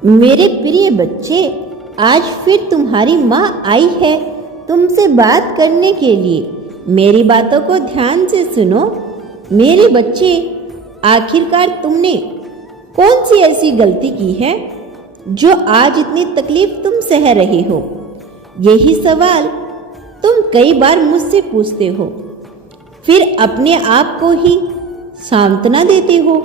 मेरे प्रिय बच्चे, आज फिर तुम्हारी माँ आई है तुमसे बात करने के लिए। मेरी बातों को ध्यान से सुनो। मेरे बच्चे, आखिरकार तुमने कौन सी ऐसी गलती की है जो आज इतनी तकलीफ तुम सह रहे हो? यही सवाल तुम कई बार मुझसे पूछते हो, फिर अपने आप को ही सांत्वना देते हो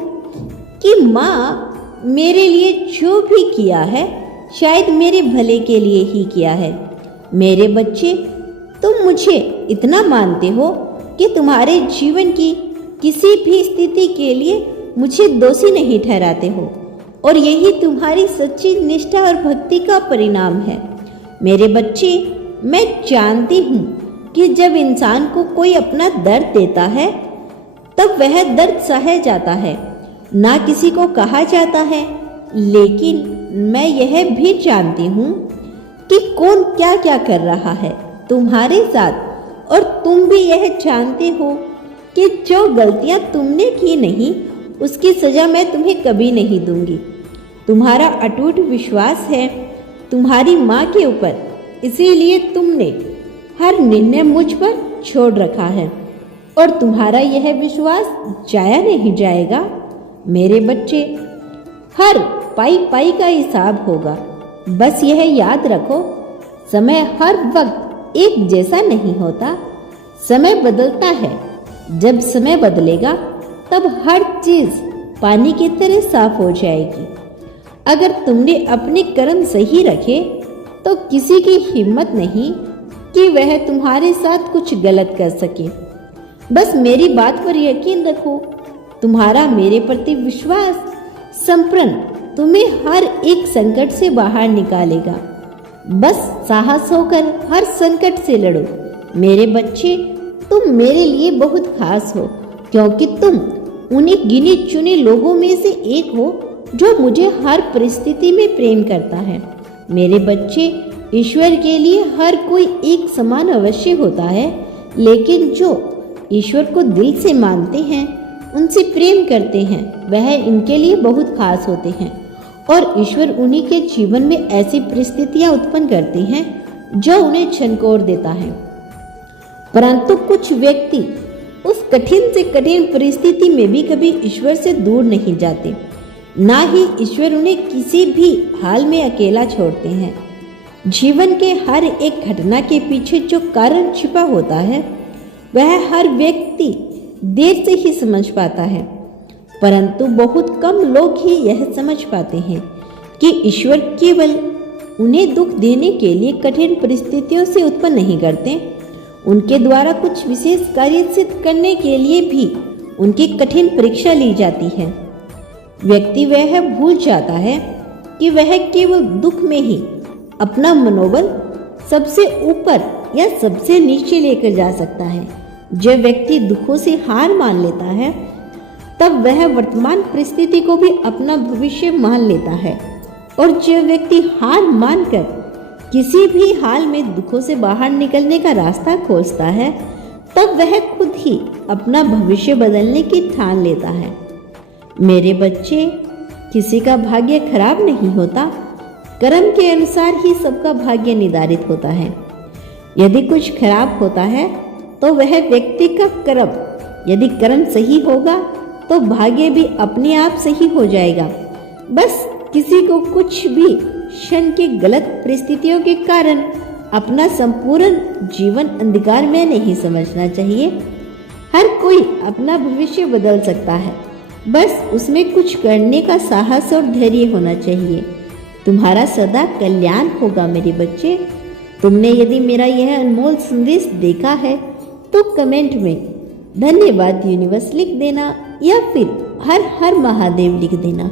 कि माँ, मेरे लिए जो भी किया है शायद मेरे भले के लिए ही किया है। मेरे बच्चे, तुम मुझे इतना मानते हो कि तुम्हारे जीवन की किसी भी स्थिति के लिए मुझे दोषी नहीं ठहराते हो, और यही तुम्हारी सच्ची निष्ठा और भक्ति का परिणाम है। मेरे बच्चे, मैं जानती हूँ कि जब इंसान को कोई अपना दर्द देता है तब वह दर्द सहे जाता है, ना किसी को कहा जाता है। लेकिन मैं यह भी जानती हूँ कि कौन क्या क्या कर रहा है तुम्हारे साथ, और तुम भी यह जानते हो कि जो गलतियाँ तुमने की नहीं उसकी सज़ा मैं तुम्हें कभी नहीं दूंगी। तुम्हारा अटूट विश्वास है तुम्हारी माँ के ऊपर, इसीलिए तुमने हर निर्णय मुझ पर छोड़ रखा है, और तुम्हारा यह विश्वास जाया नहीं जाएगा। मेरे बच्चे, हर पाई पाई का हिसाब होगा। बस यह याद रखो, समय हर वक्त एक जैसा नहीं होता। समय बदलता है। जब समय बदलेगा तब हर चीज पानी की तरह साफ हो जाएगी। अगर तुमने अपने कर्म सही रखे तो किसी की हिम्मत नहीं कि वह तुम्हारे साथ कुछ गलत कर सके। बस मेरी बात पर यकीन रखो। तुम्हारा मेरे प्रति विश्वास संपूर्ण तुम्हें हर एक संकट से बाहर निकालेगा। बस साहस होकर हर संकट से लड़ो। मेरे बच्चे, तुम मेरे लिए बहुत खास हो, क्योंकि तुम उन्हीं गिने चुने लोगों में से एक हो जो मुझे हर परिस्थिति में प्रेम करता है। मेरे बच्चे, ईश्वर के लिए हर कोई एक समान अवश्य होता है, लेकिन जो ईश्वर को दिल से मानते हैं, उनसे प्रेम करते हैं, वह इनके लिए बहुत खास होते हैं, और ईश्वर उन्हीं के जीवन में ऐसी परिस्थितियां उत्पन्न करते हैं जो उन्हें झंकोर देता है। परंतु कुछ व्यक्ति उस कठिन से कठिन परिस्थिति में भी कभी ईश्वर से दूर नहीं जाते, ना ही ईश्वर उन्हें किसी भी हाल में अकेला छोड़ते हैं। जीवन के हर एक घटना के पीछे जो कारण छिपा होता है वह हर व्यक्ति देर से ही समझ पाता है, परंतु बहुत कम लोग ही यह समझ पाते हैं कि ईश्वर केवल उन्हें दुख देने के लिए कठिन परिस्थितियों से उत्पन्न नहीं करते। उनके द्वारा कुछ विशेष कार्य सिद्ध करने के लिए भी उनकी कठिन परीक्षा ली जाती है। व्यक्ति वह भूल जाता है कि वह केवल दुख में ही अपना मनोबल सबसे ऊपर या सबसे नीचे लेकर जा सकता है। जब व्यक्ति दुखों से हार मान लेता है तब वह वर्तमान परिस्थिति को भी अपना भविष्य मान लेता है, और जब व्यक्ति हार मानकर किसी भी हाल में दुखों से बाहर निकलने का रास्ता खोजता है तब वह खुद ही अपना भविष्य बदलने की ठान लेता है। मेरे बच्चे, किसी का भाग्य खराब नहीं होता, कर्म के अनुसार ही सबका भाग्य निर्धारित होता है। यदि कुछ खराब होता है तो वह व्यक्ति का कर्म, यदि कर्म सही होगा तो भाग्य भी अपने आप सही हो जाएगा। बस किसी को कुछ भी क्षण की गलत परिस्थितियों के कारण अपना संपूर्ण जीवन अंधकार में नहीं समझना चाहिए। हर कोई अपना भविष्य बदल सकता है, बस उसमें कुछ करने का साहस और धैर्य होना चाहिए। तुम्हारा सदा कल्याण होगा मेरे बच्चे। तुमने यदि मेरा यह अनमोल संदेश देखा है तो कमेंट में धन्यवाद यूनिवर्स लिख देना, या फिर हर हर महादेव लिख देना।